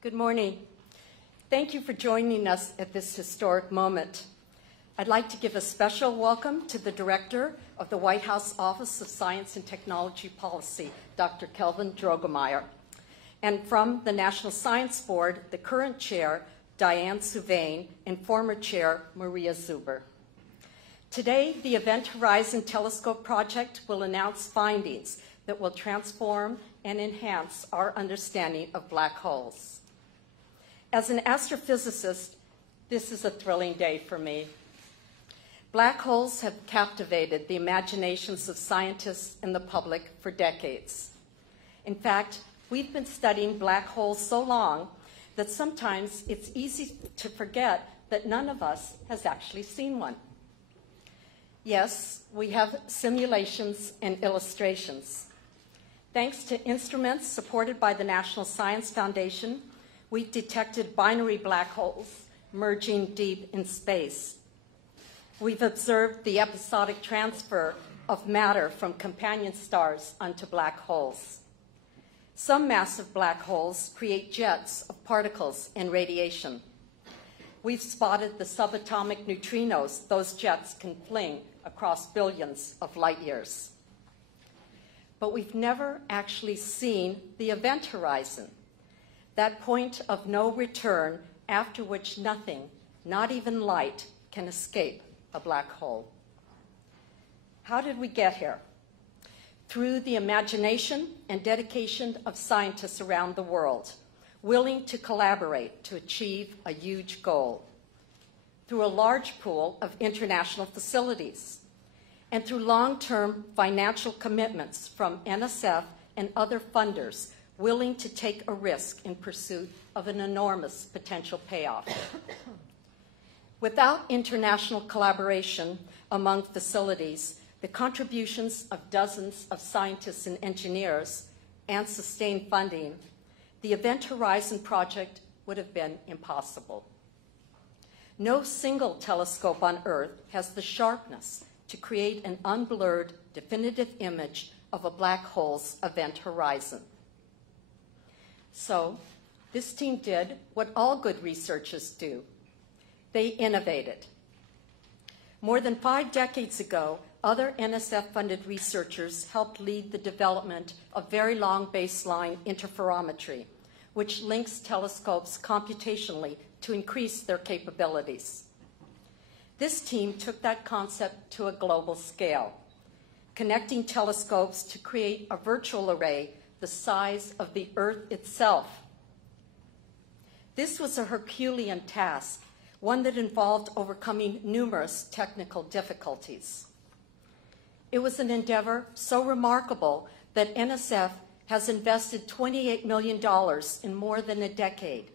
Good morning. Thank you for joining us at this historic moment. I'd like to give a special welcome to the Director of the White House Office of Science and Technology Policy, Dr. Kelvin Droegemeier, and from the National Science Board, the current chair, Diane Suvane, and former chair, Maria Zuber. Today, the Event Horizon Telescope Project will announce findings that will transform and enhance our understanding of black holes. As an astrophysicist, this is a thrilling day for me. Black holes have captivated the imaginations of scientists and the public for decades. In fact, we've been studying black holes so long that sometimes it's easy to forget that none of us has actually seen one. Yes, we have simulations and illustrations. Thanks to instruments supported by the National Science Foundation, we've detected binary black holes merging deep in space. We've observed the episodic transfer of matter from companion stars onto black holes. Some massive black holes create jets of particles and radiation. We've spotted the subatomic neutrinos those jets can fling across billions of light years. But we've never actually seen the event horizon, that point of no return after which nothing, not even light, can escape a black hole. How did we get here? Through the imagination and dedication of scientists around the world, willing to collaborate to achieve a huge goal. Through a large pool of international facilities, and through long-term financial commitments from NSF and other funders willing to take a risk in pursuit of an enormous potential payoff. Without international collaboration among facilities, the contributions of dozens of scientists and engineers, and sustained funding, the Event Horizon Project would have been impossible. No single telescope on Earth has the sharpness to create an unblurred, definitive image of a black hole's event horizon. So, this team did what all good researchers do. They innovated. More than 5 decades ago, other NSF-funded researchers helped lead the development of very long baseline interferometry, which links telescopes computationally to increase their capabilities. This team took that concept to a global scale, connecting telescopes to create a virtual array the size of the Earth itself. This was a Herculean task, one that involved overcoming numerous technical difficulties. It was an endeavor so remarkable that NSF has invested $28 million in more than a decade,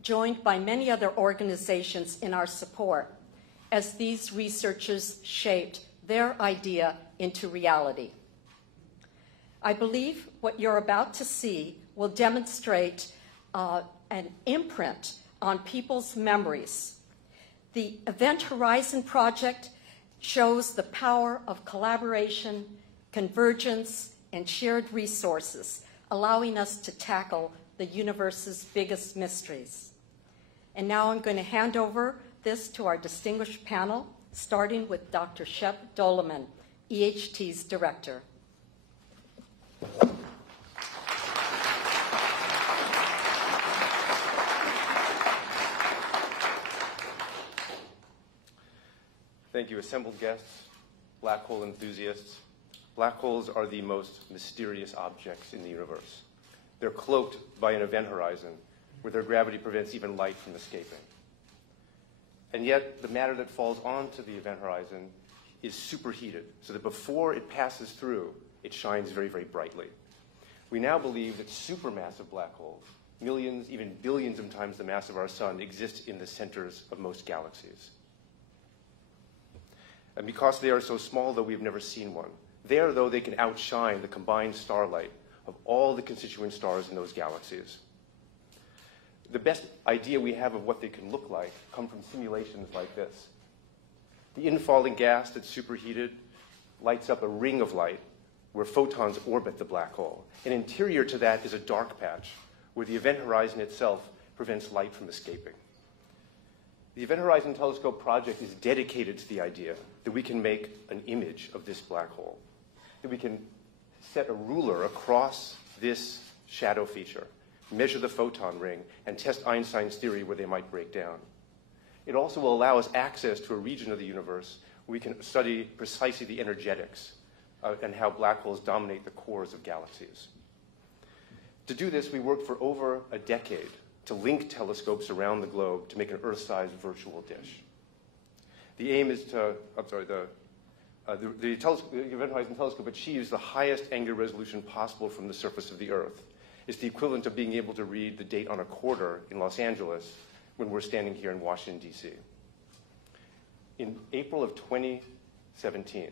joined by many other organizations in our support, as these researchers shaped their idea into reality. I believe what you're about to see will demonstrate an imprint on people's memories. The Event Horizon Project shows the power of collaboration, convergence, and shared resources, allowing us to tackle the universe's biggest mysteries. And now I'm going to hand over this to our distinguished panel, starting with Dr. Shep Doeleman, EHT's director. Thank you, assembled guests, black hole enthusiasts. Black holes are the most mysterious objects in the universe. They're cloaked by an event horizon where their gravity prevents even light from escaping. And yet, the matter that falls onto the event horizon is superheated, so that before it passes through, it shines very, very brightly. We now believe that supermassive black holes, millions, even billions of times the mass of our sun, exist in the centers of most galaxies. And because they are so small, though, we've never seen one. There, though, they can outshine the combined starlight of all the constituent stars in those galaxies. The best idea we have of what they can look like come from simulations like this. The infalling gas that's superheated lights up a ring of light where photons orbit the black hole. And interior to that is a dark patch where the event horizon itself prevents light from escaping. The Event Horizon Telescope project is dedicated to the idea that we can make an image of this black hole, that we can set a ruler across this shadow feature, measure the photon ring, and test Einstein's theory where they might break down. It also will allow us access to a region of the universe where we can study precisely the energetics and how black holes dominate the cores of galaxies. To do this, we worked for over a decade to link telescopes around the globe to make an Earth-sized virtual dish. The aim is to, the Event Horizon Telescope achieves the highest angular resolution possible from the surface of the Earth. It's the equivalent of being able to read the date on a quarter in Los Angeles when we're standing here in Washington, D.C. In April of 2017,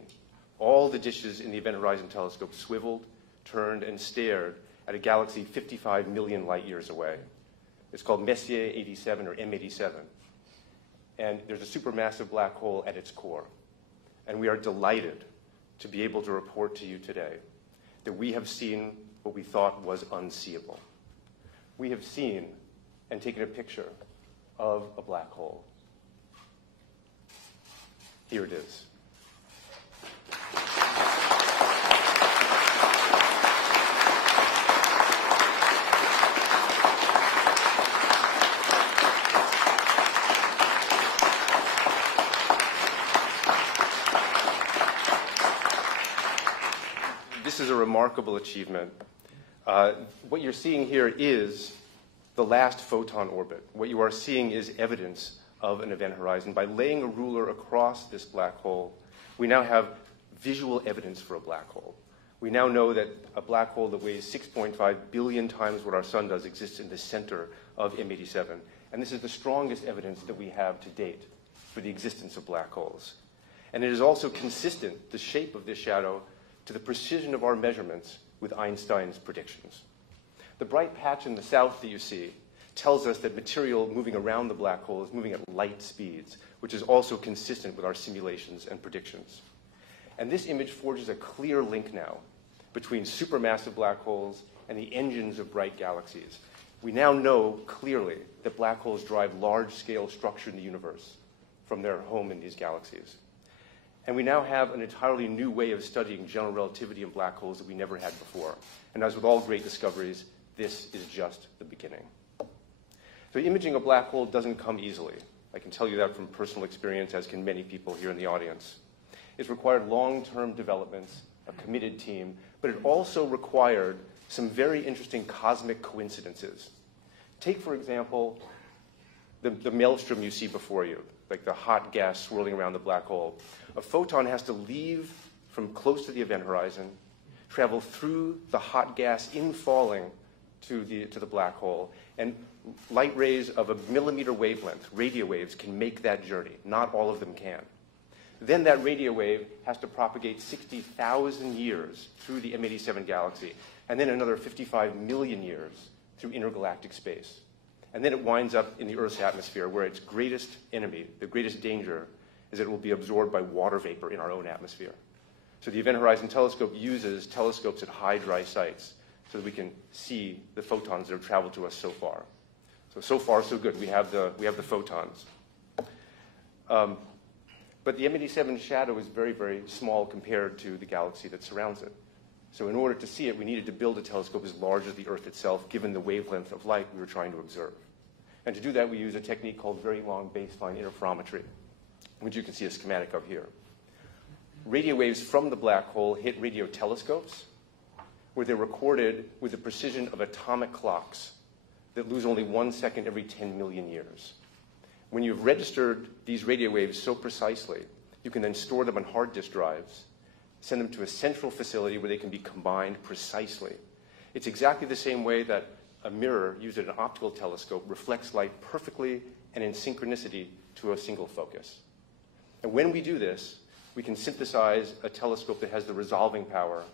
all the dishes in the Event Horizon Telescope swiveled, turned, and stared at a galaxy 55 million light years away. It's called Messier 87 or M87. And there's a supermassive black hole at its core. And we are delighted to be able to report to you today that we have seen what we thought was unseeable. We have seen and taken a picture of a black hole. Here it is. This is a remarkable achievement. What you're seeing here is the last photon orbit. What you are seeing is evidence of an event horizon. By laying a ruler across this black hole, we now have visual evidence for a black hole. We now know that a black hole that weighs 6.5 billion times what our sun does exists in the center of M87. And this is the strongest evidence that we have to date for the existence of black holes. And it is also consistent, the shape of this shadow, to the precision of our measurements with Einstein's predictions. The bright patch in the south that you see tells us that material moving around the black hole is moving at light speeds, which is also consistent with our simulations and predictions. And this image forges a clear link now between supermassive black holes and the engines of bright galaxies. We now know clearly that black holes drive large-scale structure in the universe from their home in these galaxies. And we now have an entirely new way of studying general relativity in black holes that we never had before. And as with all great discoveries, this is just the beginning. So imaging a black hole doesn't come easily. I can tell you that from personal experience, as can many people here in the audience. It's required long-term developments, a committed team, but it also required some very interesting cosmic coincidences. Take, for example, the maelstrom you see before you, like the hot gas swirling around the black hole. A photon has to leave from close to the event horizon, travel through the hot gas in falling to the black hole, and light rays of a millimeter wavelength, radio waves, can make that journey. Not all of them can. Then that radio wave has to propagate 60,000 years through the M87 galaxy, and then another 55 million years through intergalactic space. And then it winds up in the Earth's atmosphere, where its greatest enemy, the greatest danger, is that it will be absorbed by water vapor in our own atmosphere. So the Event Horizon Telescope uses telescopes at high dry sites so that we can see the photons that have traveled to us so far. So far, so good. We have the photons. But the M87 shadow is very, very small compared to the galaxy that surrounds it. So in order to see it, we needed to build a telescope as large as the Earth itself, given the wavelength of light we were trying to observe. And to do that, we use a technique called very long baseline interferometry, which you can see a schematic of here. Radio waves from the black hole hit radio telescopes, where they're recorded with the precision of atomic clocks that lose only 1 second every 10 million years. When you've registered these radio waves so precisely, you can then store them on hard disk drives, send them to a central facility where they can be combined precisely. It's exactly the same way that a mirror used at an optical telescope reflects light perfectly and in synchronicity to a single focus. And when we do this, we can synthesize a telescope that has the resolving power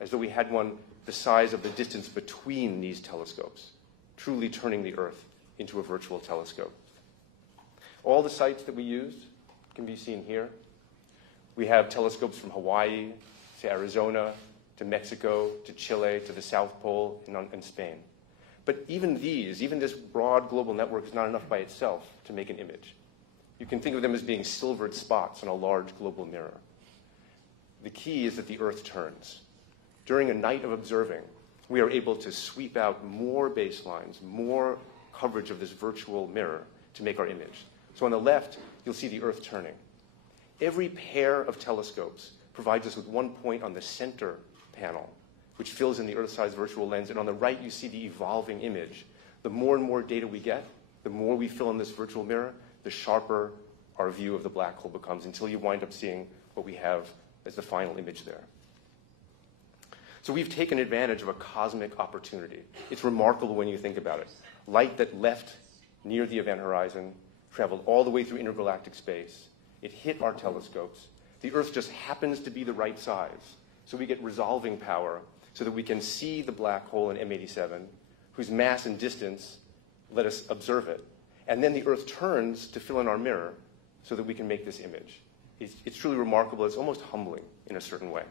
as though we had one the size of the distance between these telescopes, truly turning the Earth into a virtual telescope. All the sites that we used can be seen here. We have telescopes from Hawaii to Arizona to Mexico to Chile to the South Pole and Spain. But even this broad global network is not enough by itself to make an image. You can think of them as being silvered spots on a large global mirror. The key is that the Earth turns. During a night of observing, we are able to sweep out more baselines, more coverage of this virtual mirror to make our image. So on the left, you'll see the Earth turning. Every pair of telescopes provides us with one point on the center panel, which fills in the Earth-sized virtual lens. And on the right, you see the evolving image. The more and more data we get, the more we fill in this virtual mirror, the sharper our view of the black hole becomes until you wind up seeing what we have as the final image there. So we've taken advantage of a cosmic opportunity. It's remarkable when you think about it. Light that left near the event horizon, traveled all the way through intergalactic space. It hit our telescopes. The Earth just happens to be the right size. So we get resolving power so that we can see the black hole in M87, whose mass and distance let us observe it. And then the Earth turns to fill in our mirror so that we can make this image. It's truly remarkable. It's almost humbling in a certain way.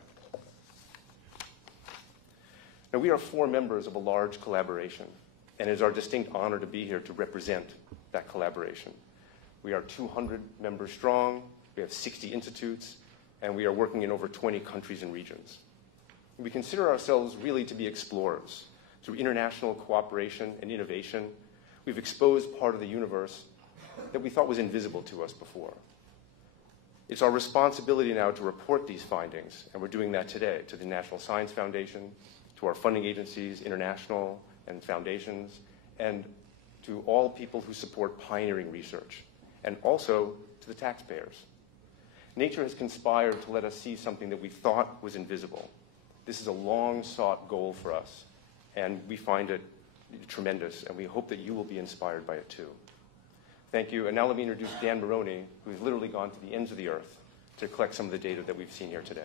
Now, we are 4 members of a large collaboration, and it is our distinct honor to be here to represent that collaboration. We are 200 members strong, we have 60 institutes, and we are working in over 20 countries and regions. We consider ourselves really to be explorers. Through international cooperation and innovation, we've exposed part of the universe that we thought was invisible to us before. It's our responsibility now to report these findings, and we're doing that today to the National Science Foundation, to our funding agencies, international and foundations, and to all people who support pioneering research, and also to the taxpayers. Nature has conspired to let us see something that we thought was invisible. This is a long-sought goal for us, and we find it tremendous, and we hope that you will be inspired by it too. Thank you, and now let me introduce Dan Moroney, who's literally gone to the ends of the earth to collect some of the data that we've seen here today.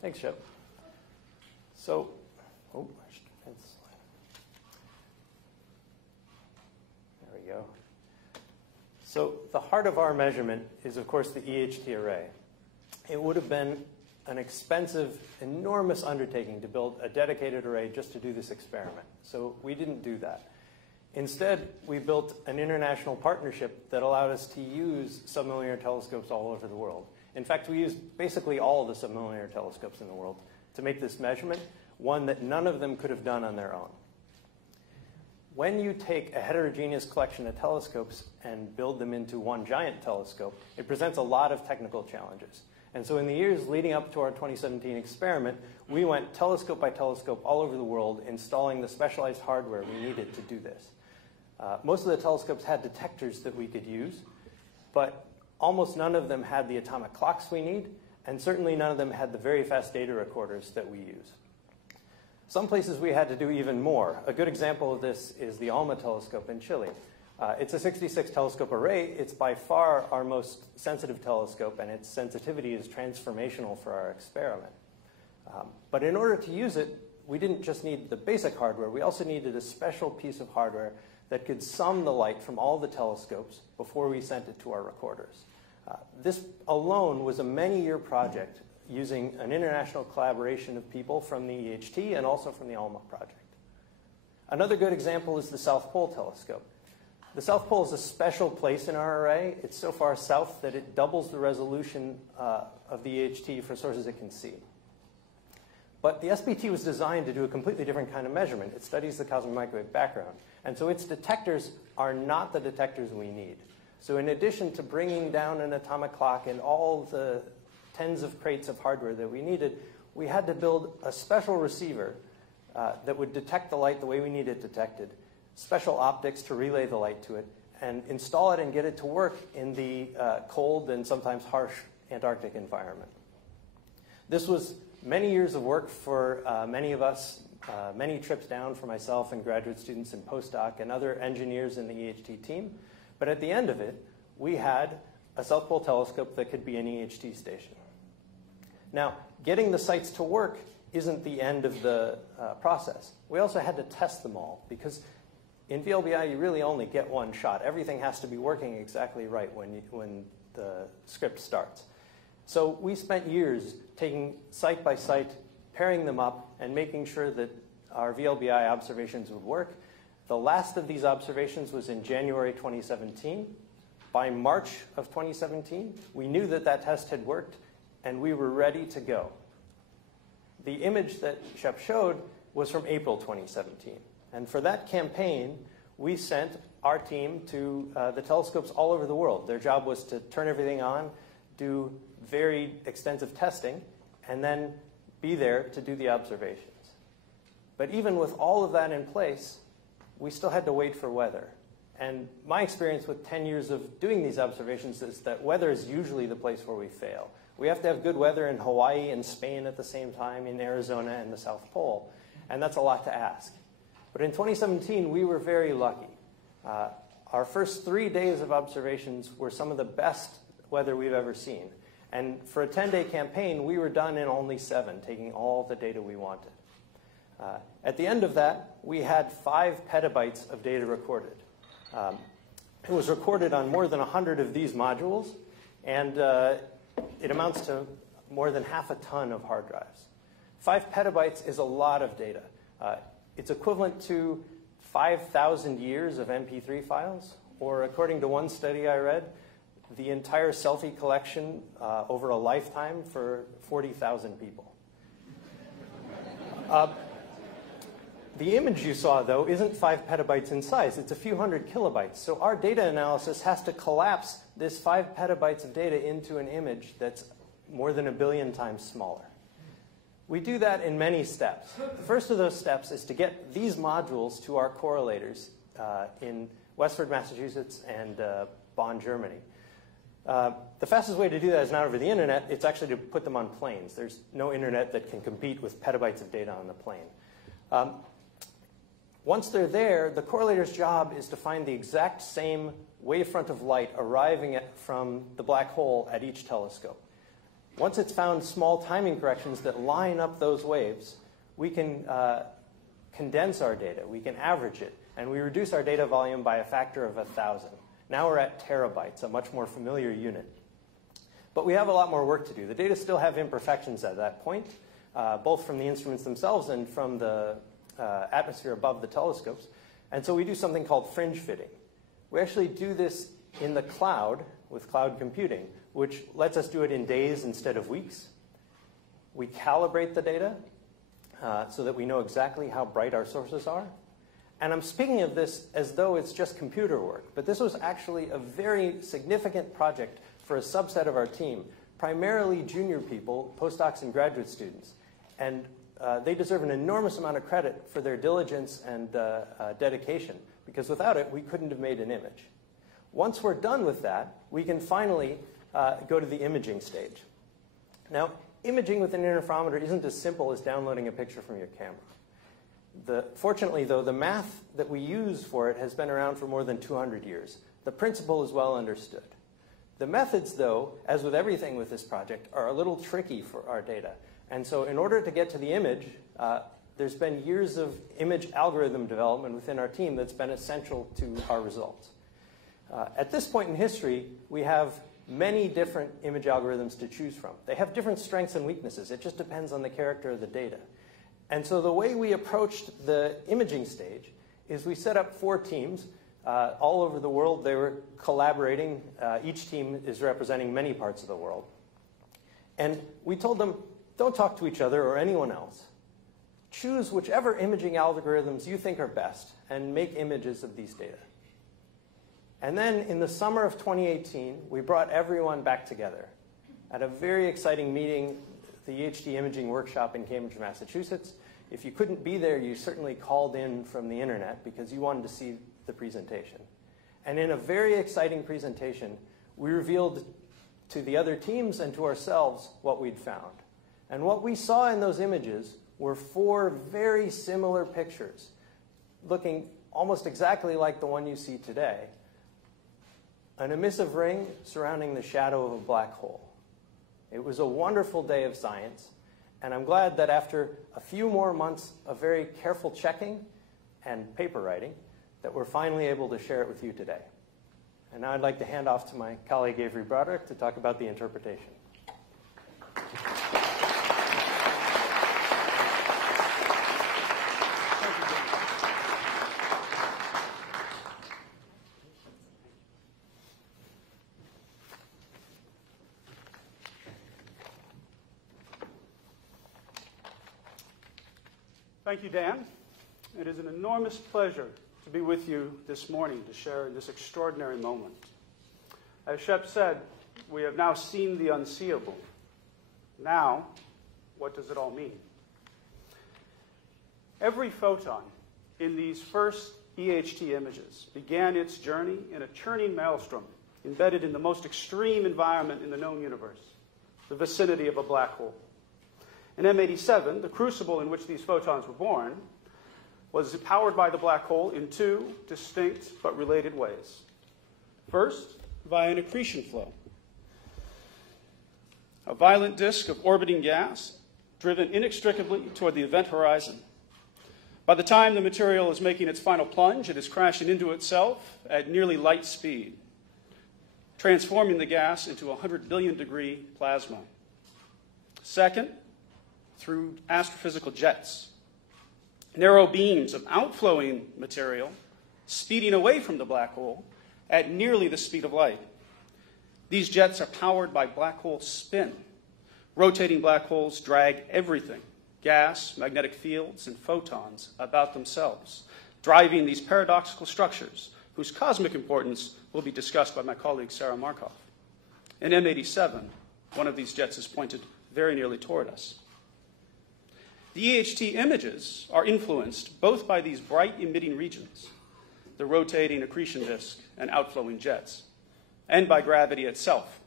Thanks, Chip. So, I should advance the slide. There we go. So the heart of our measurement is, of course, the EHT array. It would have been an expensive, enormous undertaking to build a dedicated array just to do this experiment. So we didn't do that. Instead, we built an international partnership that allowed us to use submillimeter telescopes all over the world. In fact, we used basically all of the submillimeter telescopes in the world to make this measurement, one that none of them could have done on their own. When you take a heterogeneous collection of telescopes and build them into one giant telescope, it presents a lot of technical challenges. And so in the years leading up to our 2017 experiment, we went telescope by telescope all over the world, installing the specialized hardware we needed to do this. Most of the telescopes had detectors that we could use, but almost none of them had the atomic clocks we need, and certainly none of them had the very fast data recorders that we use. Some places we had to do even more. A good example of this is the ALMA telescope in Chile. It's a 66 telescope array. It's by far our most sensitive telescope, and its sensitivity is transformational for our experiment. But in order to use it, we didn't just need the basic hardware. We also needed a special piece of hardware that could sum the light from all the telescopes before we sent it to our recorders. This alone was a many-year project using an international collaboration of people from the EHT and also from the ALMA project. Another good example is the South Pole telescope. The South Pole is a special place in our array. It's so far south that it doubles the resolution of the EHT for sources it can see. But the SPT was designed to do a completely different kind of measurement. It studies the cosmic microwave background. And so its detectors are not the detectors we need. So in addition to bringing down an atomic clock and all the tens of crates of hardware that we needed, we had to build a special receiver that would detect the light the way we need it detected, special optics to relay the light to it, and install it and get it to work in the cold and sometimes harsh Antarctic environment. This was many years of work for many of us, many trips down for myself and graduate students and postdoc and other engineers in the EHT team. But at the end of it, we had a South Pole telescope that could be an EHT station. Now, getting the sites to work isn't the end of the process. We also had to test them all, because in VLBI, you really only get one shot. Everything has to be working exactly right when the script starts. So we spent years taking site by site, pairing them up, and making sure that our VLBI observations would work. The last of these observations was in January 2017. By March of 2017, we knew that that test had worked, and we were ready to go. The image that Shep showed was from April 2017. And for that campaign, we sent our team to the telescopes all over the world. Their job was to turn everything on, do very extensive testing, and then be there to do the observations. But even with all of that in place, we still had to wait for weather. And my experience with 10 years of doing these observations is that weather is usually the place where we fail. We have to have good weather in Hawaii and Spain at the same time, in Arizona and the South Pole. And that's a lot to ask. But in 2017, we were very lucky. Our first 3 days of observations were some of the best weather we've ever seen. And for a 10-day campaign, we were done in only 7, taking all the data we wanted. At the end of that, we had 5 petabytes of data recorded. It was recorded on more than 100 of these modules, and it amounts to more than half a ton of hard drives. 5 petabytes is a lot of data. It's equivalent to 5,000 years of MP3 files, or according to one study I read, the entire selfie collection over a lifetime for 40,000 people. The image you saw, though, isn't 5 petabytes in size. It's a few hundred kilobytes. So our data analysis has to collapse this 5 petabytes of data into an image that's more than 1 billion times smaller. We do that in many steps. The first of those steps is to get these modules to our correlators in Westford, Massachusetts, and Bonn, Germany. The fastest way to do that is not over the internet. It's actually to put them on planes. There's no internet that can compete with petabytes of data on the plane. Once they're there, the correlator's job is to find the exact same wavefront of light arriving from the black hole at each telescope. Once it's found small timing corrections that line up those waves, we can condense our data. We can average it. And we reduce our data volume by a factor of 1,000. Now we're at terabytes, a much more familiar unit. But we have a lot more work to do. The data still have imperfections at that point, both from the instruments themselves and from the atmosphere above the telescopes. And so we do something called fringe fitting. We actually do this in the cloud with cloud computing, which lets us do it in days instead of weeks. We calibrate the data so that we know exactly how bright our sources are. And I'm speaking of this as though it's just computer work, but this was actually a very significant project for a subset of our team, primarily junior people, postdocs and graduate students. And they deserve an enormous amount of credit for their diligence and dedication, because without it, we couldn't have made an image. Once we're done with that, we can finally go to the imaging stage. Now, imaging with an interferometer isn't as simple as downloading a picture from your camera. Fortunately, though, the math that we use for it has been around for more than 200 years. The principle is well understood. The methods, though, as with everything with this project, are a little tricky for our data. And so in order to get to the image, there's been years of image algorithm development within our team that's been essential to our results. At this point in history, we have many different image algorithms to choose from. They have different strengths and weaknesses. It just depends on the character of the data. And so the way we approached the imaging stage is we set up 4 teams. All over the world, they were collaborating. Each team is representing many parts of the world. And we told them, don't talk to each other or anyone else. Choose whichever imaging algorithms you think are best and make images of these data. And then in the summer of 2018, we brought everyone back together at a very exciting meeting, the EHT Imaging Workshop in Cambridge, Massachusetts. If you couldn't be there, you certainly called in from the internet because you wanted to see the presentation. And in a very exciting presentation, we revealed to the other teams and to ourselves what we'd found. And what we saw in those images were 4 very similar pictures, looking almost exactly like the one you see today. An emissive ring surrounding the shadow of a black hole. It was a wonderful day of science, And I'm glad that after a few more months of very careful checking and paper writing, that we're finally able to share it with you today. And now I'd like to hand off to my colleague Avery Broderick to talk about the interpretation. Thank you, Dan. It is an enormous pleasure to be with you this morning to share in this extraordinary moment. As Shep said, we have now seen the unseeable. Now, what does it all mean? Every photon in these first EHT images began its journey in a churning maelstrom embedded in the most extreme environment in the known universe, the vicinity of a black hole. In M87, the crucible in which these photons were born was powered by the black hole in two distinct but related ways. First, via an accretion flow, a violent disk of orbiting gas driven inextricably toward the event horizon. By the time the material is making its final plunge, it is crashing into itself at nearly light speed, transforming the gas into a 100 billion degree plasma. Second, through astrophysical jets, narrow beams of outflowing material speeding away from the black hole at nearly the speed of light. These jets are powered by black hole spin. Rotating black holes drag everything, gas, magnetic fields, and photons, about themselves, driving these paradoxical structures whose cosmic importance will be discussed by my colleague Sarah Markov. In M87, one of these jets is pointed very nearly toward us. The EHT images are influenced both by these bright emitting regions, the rotating accretion disk and outflowing jets, and by gravity itself.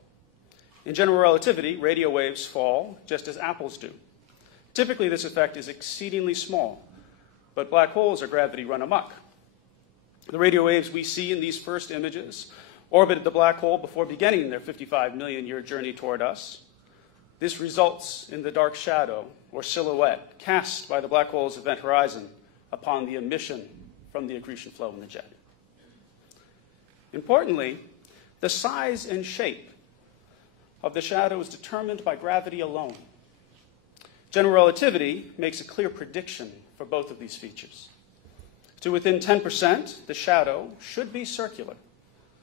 In general relativity, radio waves fall just as apples do. Typically, this effect is exceedingly small, but black holes are gravity run amok. The radio waves we see in these first images orbited the black hole before beginning their 55 million year journey toward us. This results in the dark shadow or silhouette cast by the black hole's event horizon upon the emission from the accretion flow in the jet. Importantly, the size and shape of the shadow is determined by gravity alone. General relativity makes a clear prediction for both of these features. To within 10%, the shadow should be circular,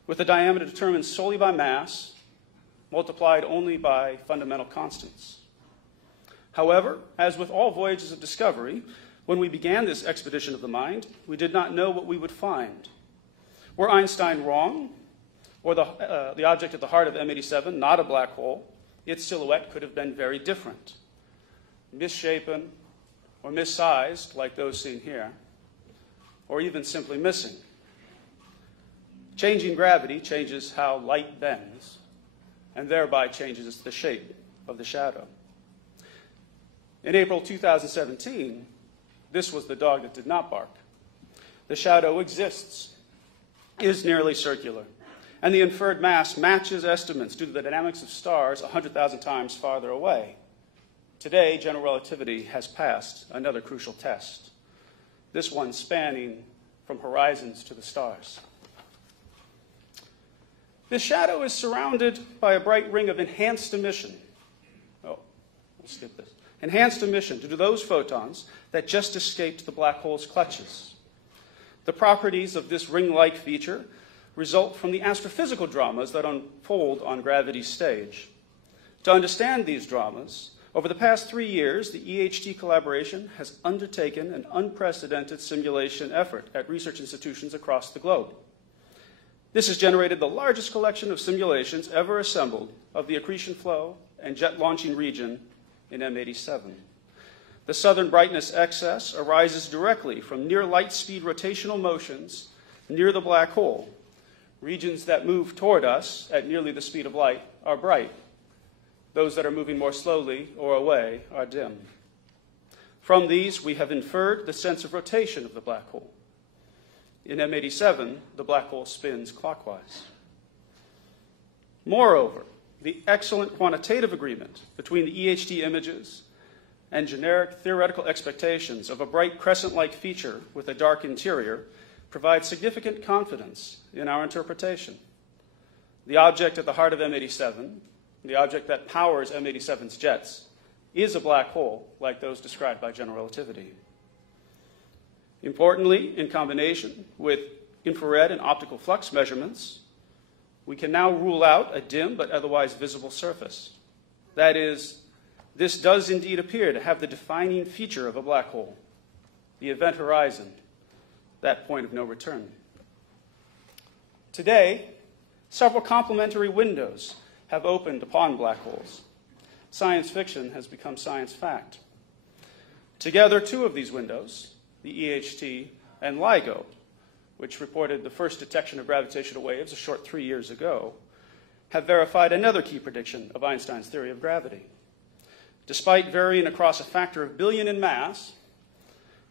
with the diameter determined solely by mass, multiplied only by fundamental constants. However, as with all voyages of discovery, when we began this expedition of the mind, we did not know what we would find. Were Einstein wrong, or the object at the heart of M87 not a black hole, its silhouette could have been very different, misshapen or missized like those seen here, or even simply missing. Changing gravity changes how light bends, and thereby changes the shape of the shadow. In April 2017, this was the dog that did not bark. The shadow exists, is nearly circular, and the inferred mass matches estimates due to the dynamics of stars 100,000 times farther away. Today, general relativity has passed another crucial test, this one spanning from horizons to the stars. This shadow is surrounded by a bright ring of enhanced emission. Oh, we'll skip this. Enhanced emission due to those photons that just escaped the black hole's clutches. The properties of this ring-like feature result from the astrophysical dramas that unfold on gravity's stage. To understand these dramas, over the past 3 years, the EHT collaboration has undertaken an unprecedented simulation effort at research institutions across the globe. This has generated the largest collection of simulations ever assembled of the accretion flow and jet launching region in M87. The southern brightness excess arises directly from near light speed rotational motions near the black hole. Regions that move toward us at nearly the speed of light are bright. Those that are moving more slowly or away are dim. From these, we have inferred the sense of rotation of the black hole. In M87, the black hole spins clockwise. Moreover, the excellent quantitative agreement between the EHT images and generic theoretical expectations of a bright crescent-like feature with a dark interior provide significant confidence in our interpretation. The object at the heart of M87, the object that powers M87's jets, is a black hole like those described by general relativity. Importantly, in combination with infrared and optical flux measurements, we can now rule out a dim but otherwise visible surface. That is, this does indeed appear to have the defining feature of a black hole, the event horizon, that point of no return. Today, several complementary windows have opened upon black holes. Science fiction has become science fact. Together, two of these windows, the EHT and LIGO, which reported the first detection of gravitational waves a short 3 years ago, have verified another key prediction of Einstein's theory of gravity. Despite varying across a factor of billion in mass,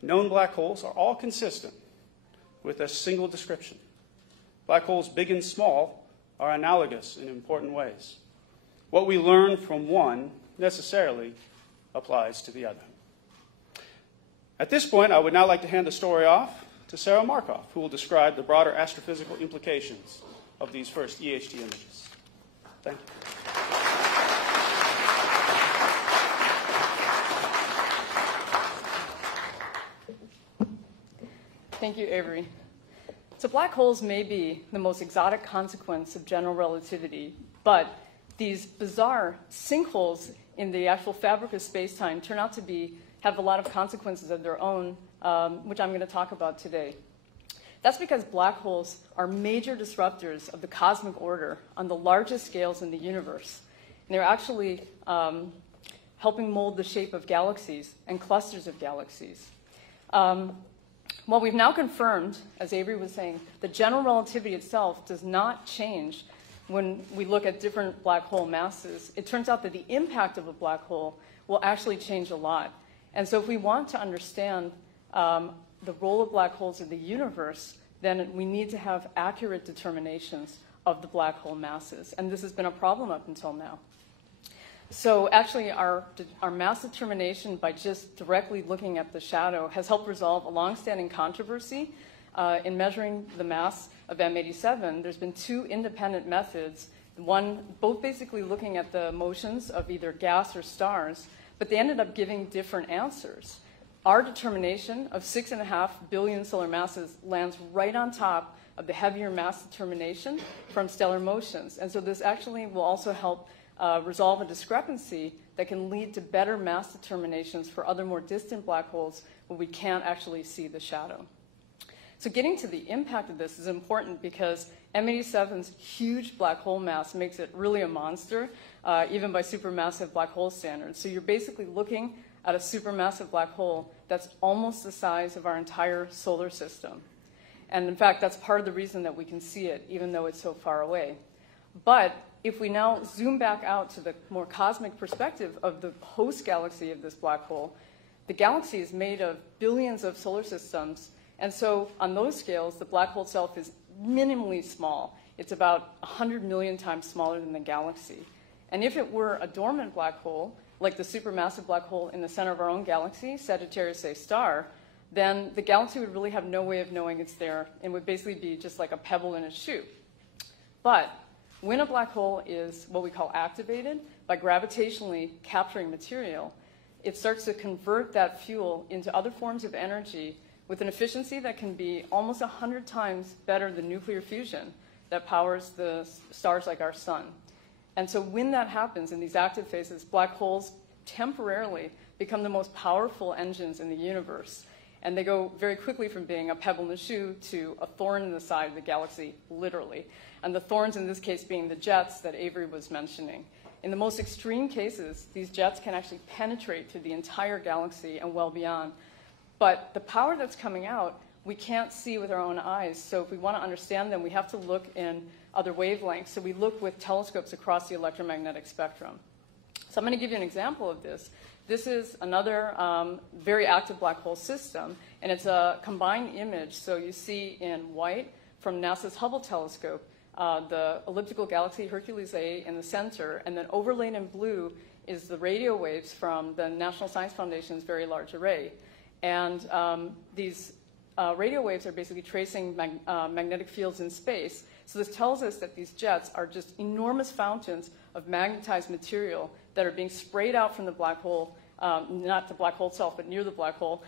known black holes are all consistent with a single description. Black holes big and small are analogous in important ways. What we learn from one necessarily applies to the other. At this point, I would now like to hand the story off to Sarah Markoff, who will describe the broader astrophysical implications of these first EHT images. Thank you. Thank you, Avery. So black holes may be the most exotic consequence of general relativity, but these bizarre sinkholes in the actual fabric of space-time turn out to have a lot of consequences of their own, which I'm going to talk about today. That's because black holes are major disruptors of the cosmic order on the largest scales in the universe. And they're actually helping mold the shape of galaxies and clusters of galaxies. Well, we've now confirmed, as Avery was saying, that general relativity itself does not change when we look at different black hole masses. It turns out that the impact of a black hole will actually change a lot. And so if we want to understand the role of black holes in the universe, then we need to have accurate determinations of the black hole masses. And this has been a problem up until now. So actually, our mass determination by just directly looking at the shadow has helped resolve a longstanding controversy. In measuring the mass of M87, there's been two independent methods, both basically looking at the motions of either gas or stars, but they ended up giving different answers. Our determination of 6.5 billion solar masses lands right on top of the heavier mass determination from stellar motions. And so this actually will also help resolve a discrepancy that can lead to better mass determinations for other more distant black holes where we can't actually see the shadow. So getting to the impact of this is important because M87's huge black hole mass makes it really a monster, even by supermassive black hole standards. So you're basically looking at a supermassive black hole that's almost the size of our entire solar system. And in fact, that's part of the reason that we can see it, even though it's so far away. But if we now zoom back out to the more cosmic perspective of the host galaxy of this black hole, the galaxy is made of billions of solar systems. And so on those scales, the black hole itself is minimally small. It's about 100 million times smaller than the galaxy. And if it were a dormant black hole, like the supermassive black hole in the center of our own galaxy, Sagittarius A star, then the galaxy would really have no way of knowing it's there and would basically be just like a pebble in a shoe. But when a black hole is what we call activated by gravitationally capturing material, it starts to convert that fuel into other forms of energy with an efficiency that can be almost 100 times better than nuclear fusion that powers the stars like our sun. And so when that happens in these active phases, black holes temporarily become the most powerful engines in the universe. And they go very quickly from being a pebble in the shoe to a thorn in the side of the galaxy, literally. And the thorns in this case being the jets that Avery was mentioning. In the most extreme cases, these jets can actually penetrate through the entire galaxy and well beyond. But the power that's coming out, we can't see with our own eyes. So if we want to understand them, we have to look in other wavelengths. So we look with telescopes across the electromagnetic spectrum. So I'm going to give you an example of this. This is another very active black hole system, and it's a combined image. So you see in white from NASA's Hubble telescope, the elliptical galaxy Hercules A in the center, and then overlaid in blue is the radio waves from the National Science Foundation's Very Large Array. And these radio waves are basically tracing magnetic fields in space. So this tells us that these jets are just enormous fountains of magnetized material that are being sprayed out from the black hole, not the black hole itself, but near the black hole,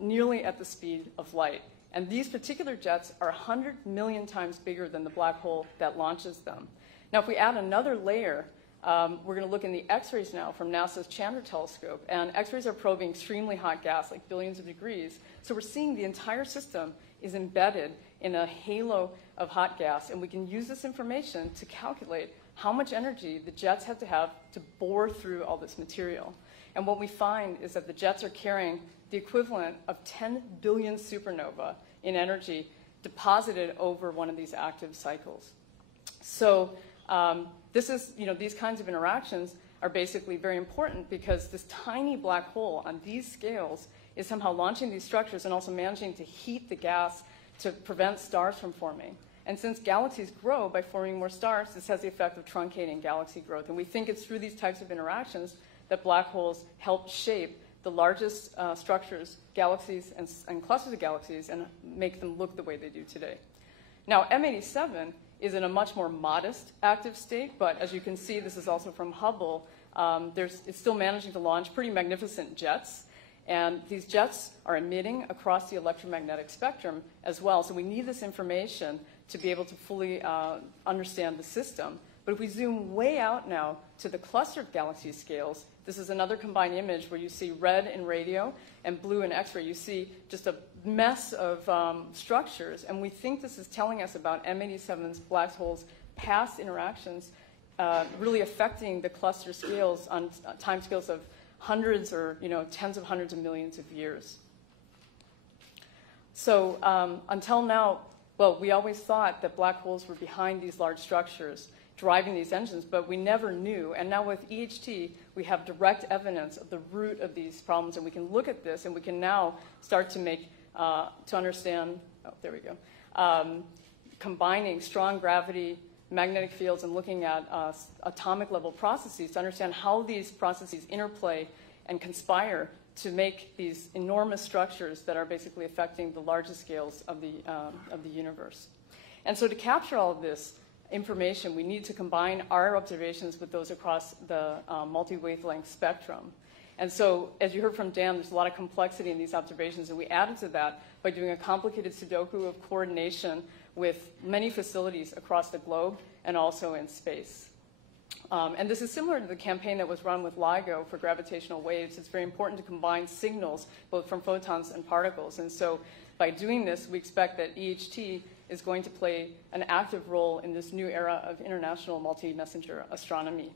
nearly at the speed of light. And these particular jets are 100 million times bigger than the black hole that launches them. Now, if we add another layer, we're going to look in the X-rays now from NASA's Chandra Telescope. And X-rays are probing extremely hot gas, like billions of degrees. So we're seeing the entire system is embedded in a halo of hot gas. And we can use this information to calculate how much energy the jets have to bore through all this material. And what we find is that the jets are carrying the equivalent of 10 billion supernova in energy deposited over one of these active cycles. So this is, these kinds of interactions are basically very important because this tiny black hole on these scales is somehow launching these structures and also managing to heat the gas to prevent stars from forming. And since galaxies grow by forming more stars, this has the effect of truncating galaxy growth. And we think it's through these types of interactions that black holes help shape the largest structures, galaxies, and clusters of galaxies, and make them look the way they do today. Now, M87 is in a much more modest active state, but as you can see, this is also from Hubble. It's still managing to launch pretty magnificent jets. And these jets are emitting across the electromagnetic spectrum as well. So we need this information to be able to fully understand the system. But if we zoom way out now to the cluster of galaxy scales, this is another combined image where you see red in radio and blue in X-ray. You see just a mess of structures. And we think this is telling us about M87's black holes' past interactions really affecting the cluster scales on time scales of hundreds or tens of hundreds of millions of years. So until now, well, we always thought that black holes were behind these large structures, driving these engines, but we never knew. And now with EHT, we have direct evidence of the root of these problems, and we can look at this, and we can now start to make, to understand, combining strong gravity, magnetic fields, and looking at atomic level processes to understand how these processes interplay and conspire to make these enormous structures that are basically affecting the largest scales of the universe. And so to capture all of this information, we need to combine our observations with those across the multi-wavelength spectrum. And so, as you heard from Dan, there's a lot of complexity in these observations, and we added to that by doing a complicated Sudoku of coordination with many facilities across the globe and also in space. And this is similar to the campaign that was run with LIGO for gravitational waves. It's very important to combine signals, both from photons and particles. And so by doing this, we expect that EHT is going to play an active role in this new era of international multi-messenger astronomy.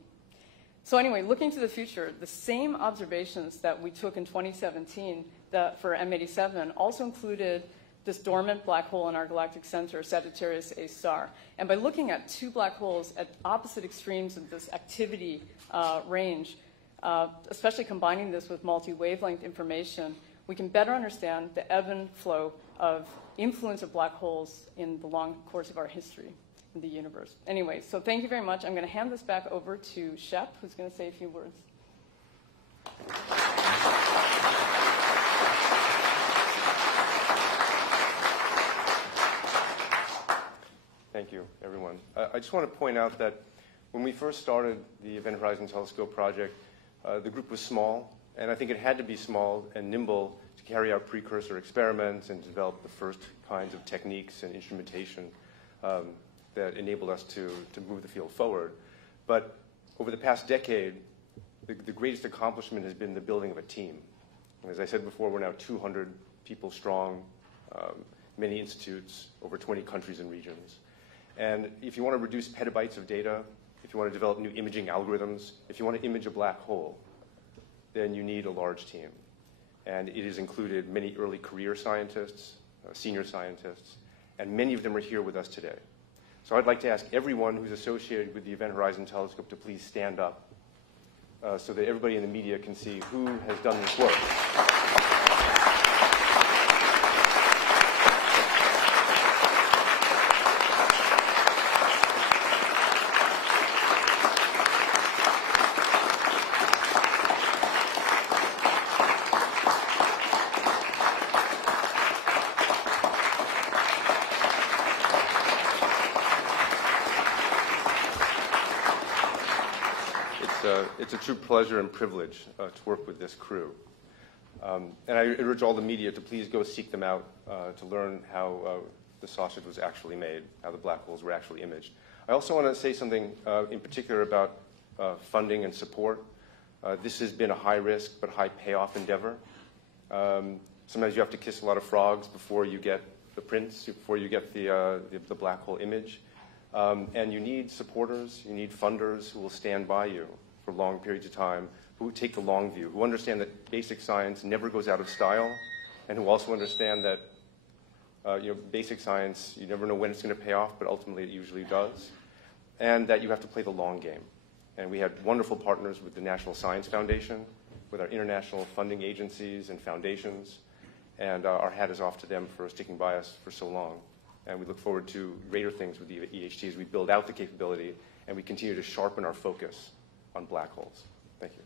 So anyway, looking to the future, the same observations that we took in 2017 for M87 also included this dormant black hole in our galactic center, Sagittarius A star. And by looking at two black holes at opposite extremes of this activity range, especially combining this with multi-wavelength information, we can better understand the ebb and flow of influence of black holes in the long course of our history in the universe. Anyway, so thank you very much. I'm going to hand this back over to Shep, who's going to say a few words. Thank you, everyone. I just want to point out that when we first started the Event Horizon Telescope project, the group was small, and I think it had to be small and nimble to carry out precursor experiments and develop the first kinds of techniques and instrumentation that enabled us to move the field forward. But over the past decade, the greatest accomplishment has been the building of a team. As I said before, we're now 200 people strong, many institutes, over 20 countries and regions. And if you want to reduce petabytes of data, if you want to develop new imaging algorithms, if you want to image a black hole, then you need a large team. And it has included many early career scientists, senior scientists, and many of them are here with us today. So I'd like to ask everyone who's associated with the Event Horizon Telescope to please stand up so that everybody in the media can see who has done this work. it's a true pleasure and privilege to work with this crew. And I urge all the media to please go seek them out to learn how the sausage was actually made, how the black holes were actually imaged. I also want to say something in particular about funding and support. This has been a high-risk but high-payoff endeavor. Sometimes you have to kiss a lot of frogs before you get the prints, before you get the black hole image. And you need supporters, you need funders who will stand by you for long periods of time, who take the long view, who understand that basic science never goes out of style, and who also understand that basic science, you never know when it's going to pay off, but ultimately it usually does, and that you have to play the long game. And we had wonderful partners with the National Science Foundation, with our international funding agencies and foundations, and our hat is off to them for sticking by us for so long. And we look forward to greater things with the EHT as we build out the capability and we continue to sharpen our focus on black holes. Thank you.